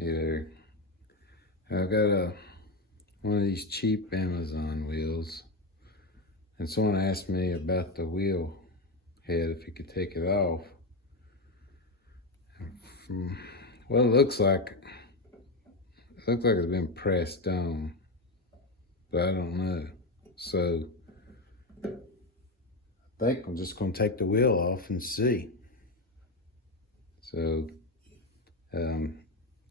either. I got one of these cheap Amazon wheels, and someone asked me about the wheel head, if you could take it off. Well, it looks like it's been pressed on, but I don't know. So I think I'm just gonna take the wheel off and see. So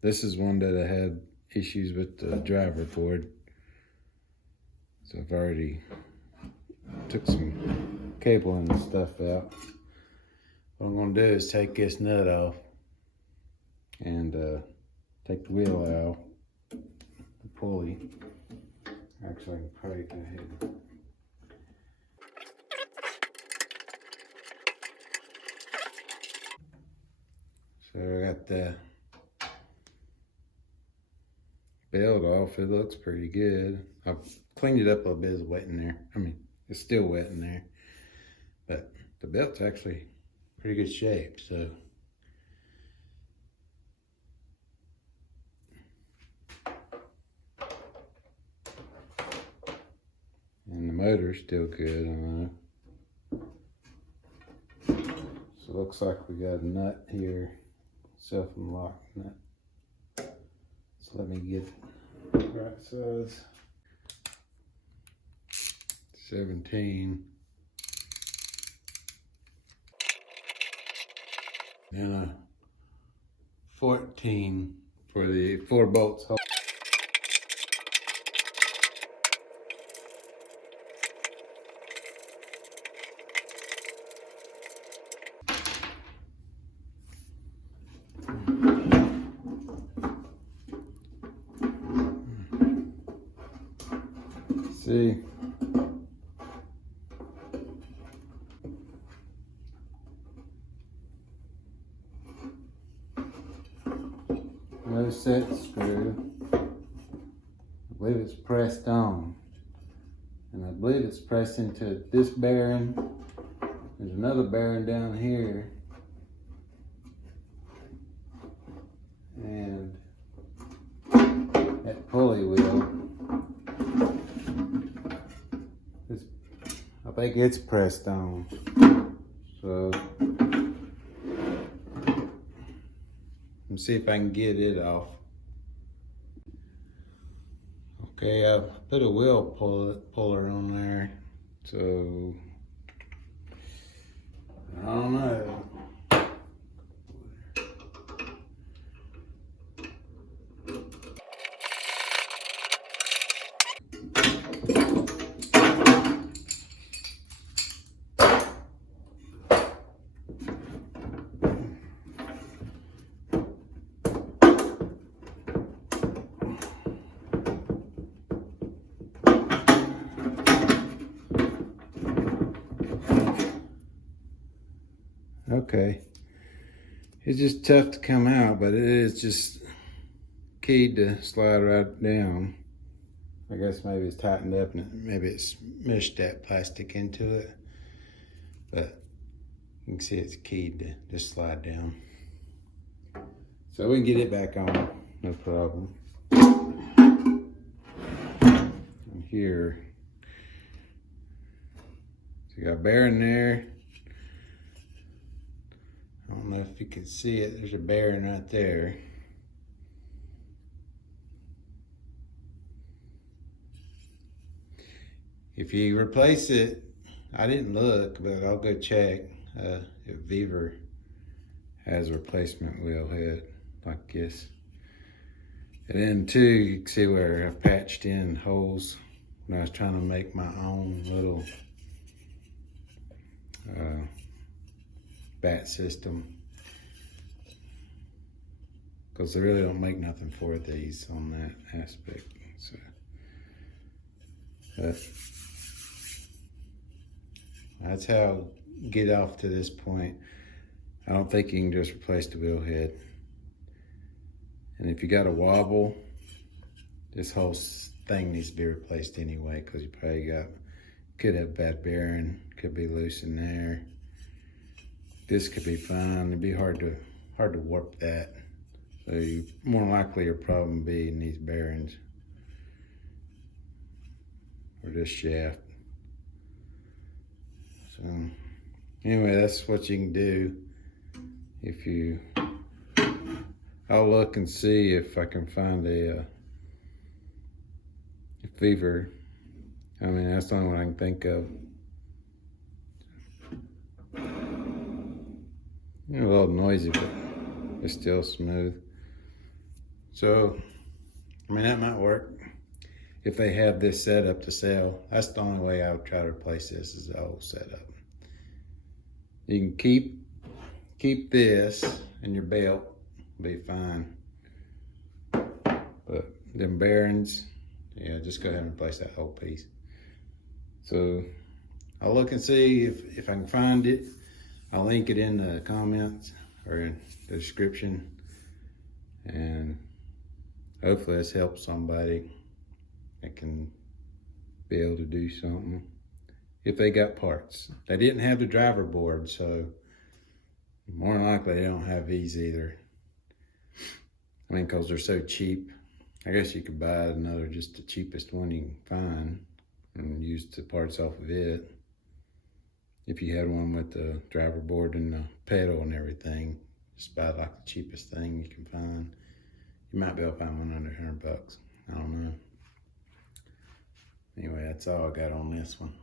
this is one that I had issues with the driver board. So I've already took some cabling and stuff out. What I'm gonna do is take this nut off and take the wheel out, the pulley. Actually, I can probably go ahead and so I got the belt off. It looks pretty good. I've cleaned it up a little bit. It's wet in there. I mean, it's still wet in there, but the belt's actually pretty good shape. So and the motor's still good on it. So it looks like we got a nut here, self-unlock nut. So let me get the right size. 17. And a 14 for the 4 bolts. See, no set screw. I believe it's pressed on, and I believe it's pressed into this bearing. There's another bearing down here, and that pulley wheel. I think it's pressed on. So let's see if I can get it off. Okay, I put a wheel puller on there. So I don't know. Okay, it's just tough to come out, but it is just keyed to slide right down. I guess maybe it's tightened up and maybe it's mushed that plastic into it, but you can see it's keyed to just slide down. So we can get it back on, no problem. And here, so you got a bearing there. I don't know if you can see it, there's a bearing right there. If you replace it, I didn't look, but I'll go check if Beaver has a replacement wheel head like this. And then too, you can see where I patched in holes when I was trying to make my own little bat system, because they really don't make nothing for these on that aspect. So that's how I get off to this point. I don't think you can just replace the wheel head. And if you got a wobble, this whole thing needs to be replaced anyway, because you probably could have bad bearing, could be loose in there. This could be fine. It'd be hard to warp that. So you more likely your problem be in these bearings or this shaft. So anyway, that's what you can do. If you, I'll look and see if I can find a fever. I mean, that's the only one I can think of. A little noisy, but it's still smooth. So, I mean, that might work. If they have this setup to sell, that's the only way I would try to replace this, is the old setup. You can keep this in your belt, be fine. But them bearings, yeah, just go ahead and replace that whole piece. So I'll look and see if I can find it. I'll link it in the comments or in the description, and hopefully this helps somebody that can be able to do something if they got parts. They didn't have the driver board, so more than likely they don't have these either. I mean, because they're so cheap. I guess you could buy another, just the cheapest one you can find, and use the parts off of it. If you had one with the driver board and the pedal and everything, just buy like the cheapest thing you can find. You might be able to find one under $100. I don't know. Anyway, that's all I got on this one.